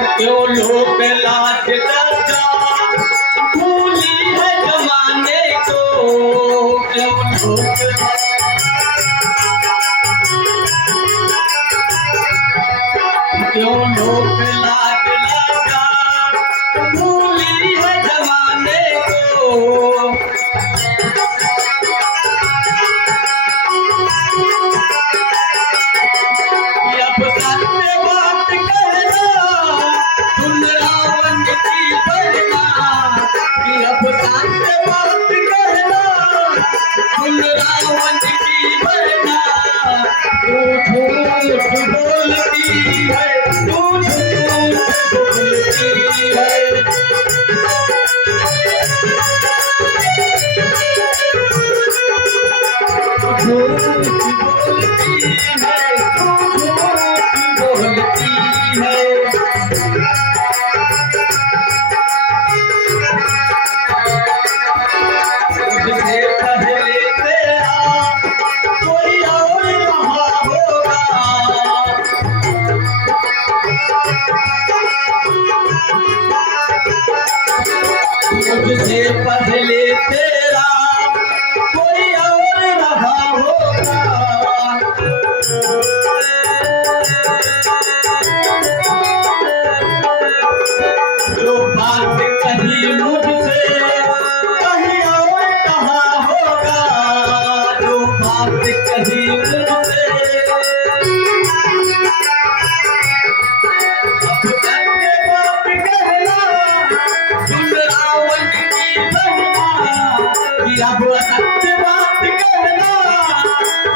क्यों लोग लाज लज्जा भूली है जमाने को, क्यों लोग लाज लज्जा भूली है जमाने को। अब सत्य बात कहना सुन रावण की बरना, कि अब सत्य बात कहना सुन रावण की बरना। तू झूठ बोलती है, तू झूठ बोलती है। झूठ बोलती है, तू बोलती है। मुझसे पहले तेरा कोई और रहा होगा, मुझसे पहले तेरा कोई और रहा होगा। जो बात कही मुझसे कहीं और कहा होगा, जो बात कही मुझसे। अब सत्य बात कहना सुन रावण की बरना, कि अब सत्य बात कहना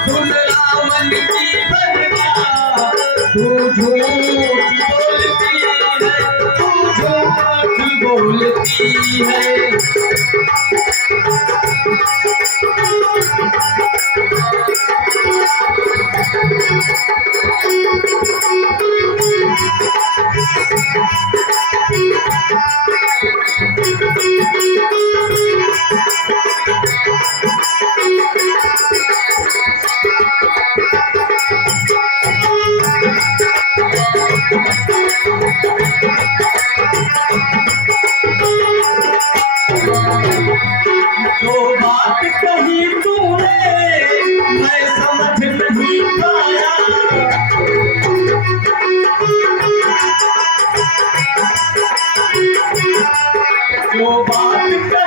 सुन रावण की बरना। तू झूठ बोलती है, तू झूठ बोलती है। जो बात कही तूने मैं समझ नहीं पाया, जो बात